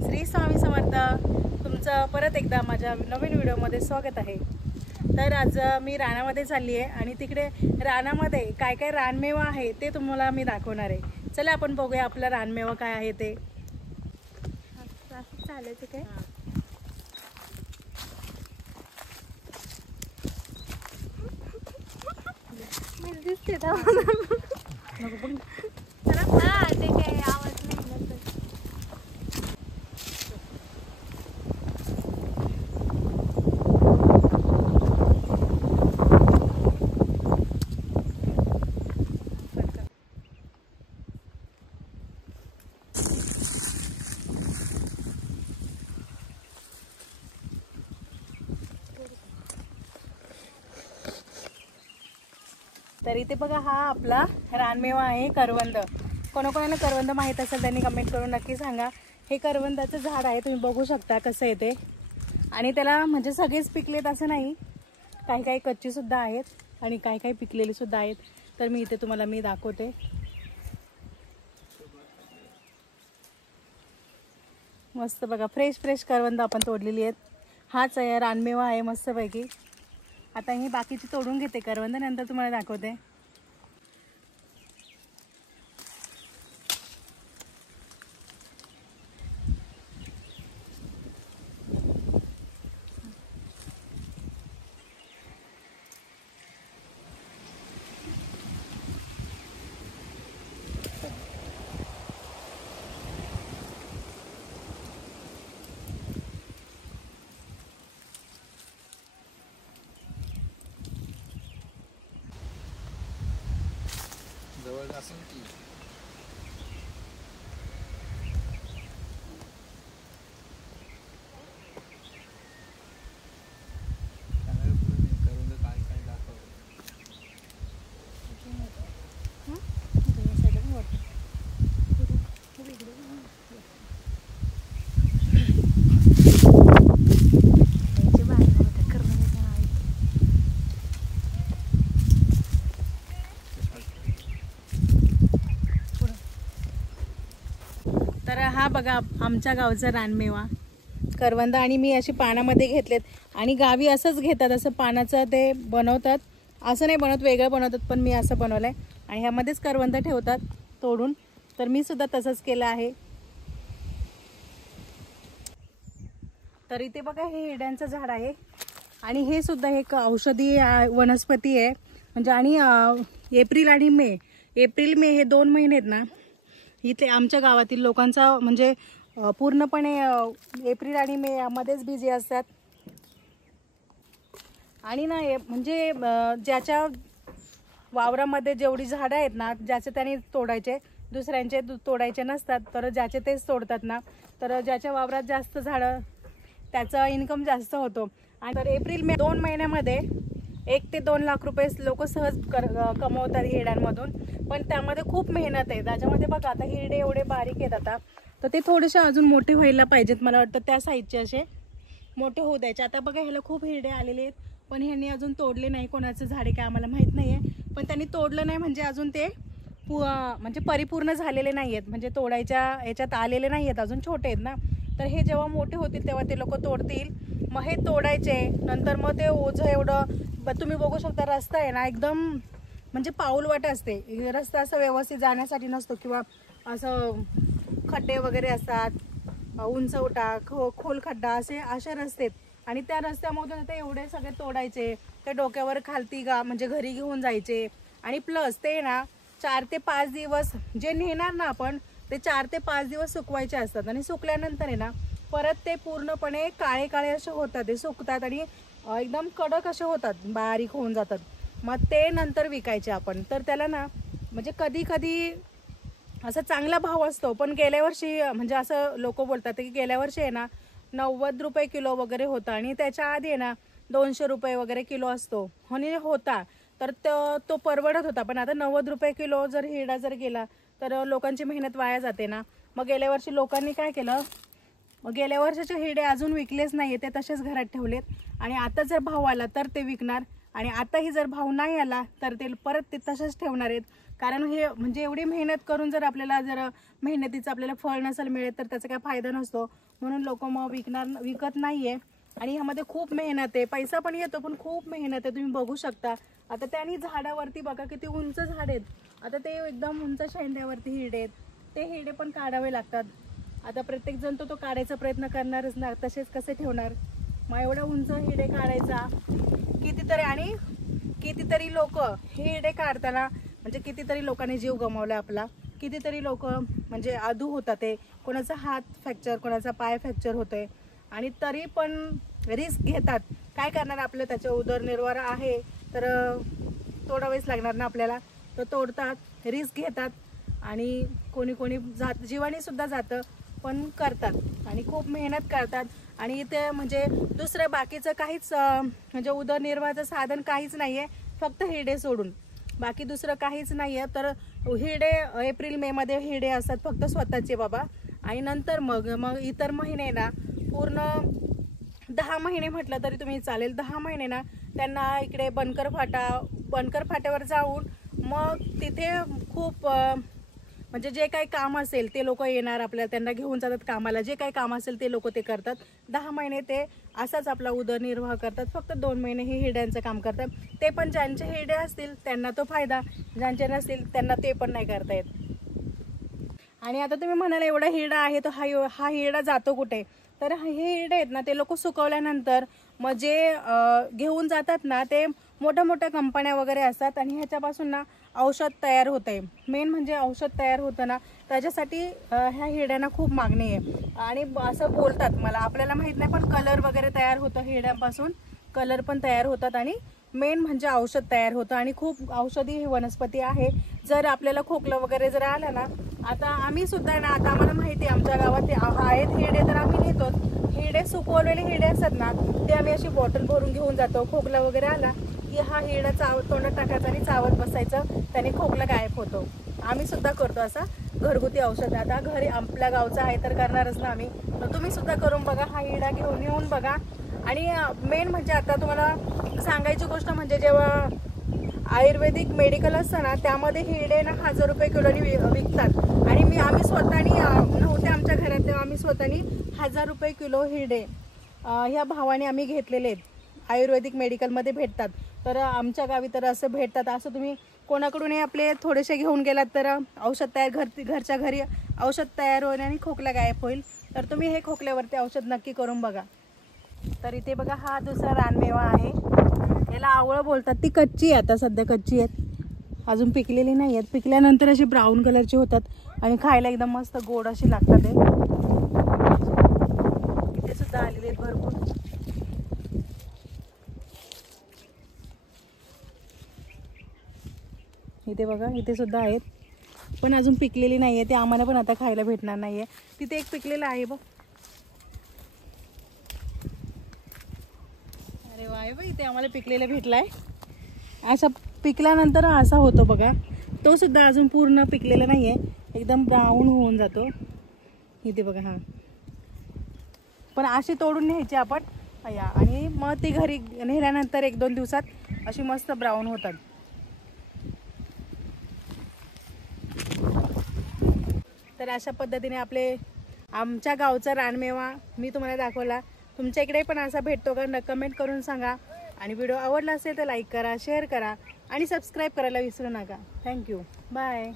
श्री स्वामी समर्थ. तुमचं परत एकदा माझ्या नवीन व्हिडिओमध्ये स्वागत आहे. तर आज मी रानामध्ये चालली आहे आणि तिकडे रानामध्ये काय काय रानमेवा आहे ते तुम्हाला मी दाखवणार आहे. चला आपण बघूया आपला रानमेवा काय आहे ते. चालायचं काय दिसते ते काय आवाज नाही. तर इथे बघा हा आपला रानमेवा आहे करवंद. कोणाकोणाला करवंद माहीत असेल त्यांनी कमेंट करून नक्की सांगा. हे करवंदाचं झाड आहे, तुम्ही बघू शकता कसं आहे ते. आणि त्याला म्हणजे सगळेच पिकलेत असं नाही, काही काही कच्ची सुद्धा आहेत आणि काही काही पिकलेले सुद्धा आहेत. तर मी इथे तुम्हाला दाखवते. मस्त बघा, फ्रेश फ्रेश करवंद आपण तोडलेली आहेत. हाच आहे रानमेवा आहे मस्तपैकी. आता ही बाकीची तोडून घेते करवंद, नंतर तुम्हाला दाखवते. जवळ असून की करून काय काय दाखव. तर हा बघा आमच्या गावचा रानमेवा करवंद. आणि मी अशी पानामध्ये घेतलेत आणि गावी असंच घेतात, असं पानाचं ते बनवतात. असं नाही बनवत, वेगळं बनवतात, पण मी असं बनवलं आहे. आणि ह्यामध्येच करवंद ठेवतात तोडून. तर मी सुद्धा तसंच केलं आहे. तर इथे बघा हे हिरड्यांचं झाड आहे आणि हे सुद्धा एक औषधी वनस्पती आहे. म्हणजे आणि एप्रिल मे हे 2 महिने आहेत ना, इथे आमच्या गावातील लोकांचा म्हणजे पूर्णपणे एप्रिल आणि मे यामध्येच बिझी असतात. आणि ना म्हणजे ज्याच्या वावरामध्ये जेवढी झाडं आहेत ना, ज्याचे त्यांनी तोडायचे, दुसऱ्यांचे तोडायचे नसतात. तर ज्याचे तेच तोडतात ना, तर ज्याच्या वावरात जास्त झाडं त्याचा इन्कम जास्त होतो. आणि तर एप्रिल मे 2 महिन्यामध्ये 1 ते 2 लाख रुपये लोक सहज कमवतात हिरड्यांमधून. पण त्यामध्ये खूप मेहनत आहे. त्याच्यामध्ये बघा आता हिरडे एवढे बारीक आहेत आता, तर ते थोडेसे अजून मोठे व्हायला पाहिजेत. मला वाटतं त्या साईजचे असे मोठे होऊ द्यायचे. आता बघा ह्याला खूप हिरडे आलेले आहेत, पण ह्यांनी अजून तोडले नाही. कोणाचं झाडे काय आम्हाला माहीत नाही आहे, पण त्यांनी तोडलं नाही म्हणजे अजून ते म्हणजे परिपूर्ण झालेले नाही आहेत. म्हणजे तोडायच्या याच्यात आलेले नाही आहेत, अजून छोटे आहेत ना. तर हे जेव्हा मोठे होतील तेव्हा ते लोक तोडतील. मग हे तोडायचे, नंतर मग ते ओझं एवढं तुम्ही बघू शकता. रस्ता आहे ना एकदम म्हणजे पाऊलवाट असते. रस्ता असं व्यवस्थित जाण्यासाठी नसतो, किंवा असं खड्डे वगैरे असतात, उंचवटा खोल खड्डा असे रस्ते आहेत. आणि त्या रस्त्यामधून ते एवढे सगळे तोडायचे, ते डोक्यावर खालती म्हणजे घरी घेऊन जायचे. आणि प्लस ते ना 4 ते 5 दिवस जे नेणार ना आपण, ते 4 ते 5 दिवस सुकवायचे असतात. आणि सुकल्यानंतर आहे ना परत ते पूर्णपणे काळे काळे असे होतात, ते सुकतात आणि एकदम कडक असे होतात, बारीक होऊन जातात. मग ते नंतर विकायचे आपण. तर त्याला ना म्हणजे कधी कधी असा चांगला भाव असतो. पण गेल्या वर्षी म्हणजे असं लोक बोलतात की गेल्या वर्षी आहे ना 90 रुपये किलो वगैरे होता, आणि त्याच्या आधी आहे ना 200 रुपये वगैरे किलो असतो आणि होता. तर तो परवडत होता. पण आता 90 रुपये किलो जर हिरडा जर गेला तर लोकांची मेहनत वाया जाते ना. मग गेल्या वर्षी लोकांनी काय केलं, गेल्या वर्षाचे हिरडे अजून विकलेच नाही, ते तसेच घरात ठेवलेत. आणि आता जर भाव आला तर ते विकणार, आणि आताही जर भाव नाही आला तर ते परत ते तसेच ठेवणार आहेत. कारण हे म्हणजे एवढी मेहनत करून जर आपल्याला मेहनतीचं आपल्याला फळ नसेल मिळत तर त्याचा काय फायदा नसतो. म्हणून लोक मग विकत नाहीये. आणि ह्यामध्ये खूप मेहनत आहे, पैसा पण येतो पण खूप मेहनत आहे. तुम्ही बघू शकता आता त्यांनी झाडावरती बघा किती उंच झाड आहेत. आता ते एकदम उंच शेंड्यावरती हिरडे आहेत, ते हिरडे पण काढावे लागतात. आता प्रत्येक जण तो काढायचा प्रयत्न करणारच ना, तसेच कसे ठेवणार. मग एवढा उंच हिरडे काढायचा कितीतरी, आणि कितीतरी लोक हिरडे काढताना म्हणजे कितीतरी लोकांनी जीव गमावला आपला. कितीतरी लोक म्हणजे आधू होतात, ते कोणाचा हात फ्रॅक्चर, कोणाचा पाय फ्रॅक्चर होतोय, आणि तरी पण रिस्क घेतात. काय करणार, आपलं त्याच्या उदरनिर्वाह आहे तर तोडावेच लागणार ना आपल्याला. तर तोडतात, रिस्क घेतात, आणि कोणी कोणी जीवाने सुद्धा जातं पण करतात आणि खूप मेहनत करतात. आणि इथे म्हणजे दुसरं बाकीचं काहीच म्हणजे उदरनिर्वाहाचं साधन काहीच नाही आहे, फक्त हिरडे सोडून बाकी दुसरं काहीच नाही आहे. तर हिरडे एप्रिल मे मध्ये हिरडे असतात फक्त स्वतःचे बाबा. आणि नंतर मग इतर महिने ना पूर्ण 10 महिने म्हटलं तरी तुम्ही चालेल, 10 महिने ना त्यांना इकडे बनकर फाट्यावर जाऊन मग तिथे खूप म्हणजे जे काही काम असेल ते लोक येणार आपल्याला, त्यांना घेऊन जातात कामाला. जे काही काम असेल ते लोक ते करतात. 10 महिने ते असाच आपला उदरनिर्वाह करतात. फक्त 2 महिने हे हिरड्यांचं काम करतात. ते पण ज्यांचे हिरडे असतील त्यांना तो फायदा, ज्यांचे नसतील त्यांना ते पण नाही करता येत. आणि आता तुम्ही म्हणाल एवढा हिरडा आहे तर हा हिरडा जातो कुठे. तर हे हिरडे आहेत ना ते लोक सुकवल्यानंतर मग जे घेऊन जातात ना ते मोठ्या मोठ्या कंपन्या वगैरे असतात, आणि ह्याच्यापासून ना औषध तयार होते. मेन म्हणजे औषध तयार होतं ना, त्याच्यासाठी ह्या हिरड्यांना खूप मागणी आहे. आणि असं बोलतात, मला आपल्याला माहीत नाही, पण कलर वगैरे तयार होतं हिरड्यांपासून, कलर पण तयार होतात, आणि मेन म्हणजे औषध तयार होतं. आणि खूप औषधी ही वनस्पती आहे. जर आपल्याला खोकला वगैरे जर आला ना, आता आम्ही सुद्धा ना, आता आम्हाला माहिती आहे आमच्या गावात आहेत हिरडे, तर आम्ही नेतो. हिरडे सुकवलेले हिरडे असतात ना ते आम्ही अशी बॉटल भरून घेऊन जातो. खोकला वगैरे आला की हा हिरडा तोंडात टाकायचा आणि चावत बसायचं, त्याने खोकला गायब होतो. आम्ही सुद्धा करतो असा घरगुती औषध. आता घरी आपल्या गावचं आहे तर करणारच ना आम्ही, तर तुम्ही सुद्धा करून बघा, हा हिरडा घेऊन येऊन बघा. आणि मेन म्हणजे आता तुम्हाला सांगायची गोष्ट म्हणजे जेव्हा आयुर्वेदिक मेडिकल असतं ना त्यामध्ये हिरडे ना 1000 रुपये किलोनी विकतात. आणि आम्ही स्वतःनी नव्हते आमच्या घरात तेव्हा आम्ही स्वतःनी 1000 रुपये किलो हिरडे ह्या भावाने आम्ही घेतलेले आहेत. आयुर्वेदिक मेडिकलमध्ये भेटतात. तर आमच्या गावी तर असं भेटतात. असं तुम्ही कोणाकडूनही आपले थोडेसे घेऊन गेलात तर औषध तयार, घरच्या घरी औषध तयार होईल आणि खोकला गायब होईल. तर तुम्ही हे खोकल्यावरती औषध नक्की करून बघा. तर इथे बघा हा दुसरा रानमेवा आहे, याला आवळं बोलतात. ती कच्ची आहे, आता सध्या कच्ची आहेत, अजून पिकलेली नाही आहेत. पिकल्यानंतर अशी ब्राऊन कलरची होतात आणि खायला एकदम मस्त गोड अशी लागतात. इथे सुद्धा आलेले आहेत भरपूर. इथे बघा, इथे सुद्धा आहेत, पण अजून पिकलेली नाही आहे. ते आम्हाला पण आता खायला भेटणार नाही आहे. तिथे एक पिकलेलं आहे बघ. अरे वा, बघ इथे आम्हाला पिकलेला भेटलाय. असा पिकल्यानंतर असा होतो बघा. तो सुद्धा अजून पूर्ण पिकलेला नाही आहे, एकदम ब्राऊन होऊन जातो. इथे बघा, हा पण अशी तोडून न्यायची आपण या, आणि मग ती घरी नेल्यानंतर 1-2 दिवसात अशी मस्त ब्राऊन होतात. तर अशा पद्धतीने आमच्या गावचा रानमेवा मी तुम्हाला दाखवला. तुमच्या इकडे पण असा भेटतो का, कमेंट करून सांगा. आणि व्हिडिओ आवडला असेल तर लाईक करा, शेअर करा आणि सबस्क्राईब करायला विसरू नका. Thank you, bye.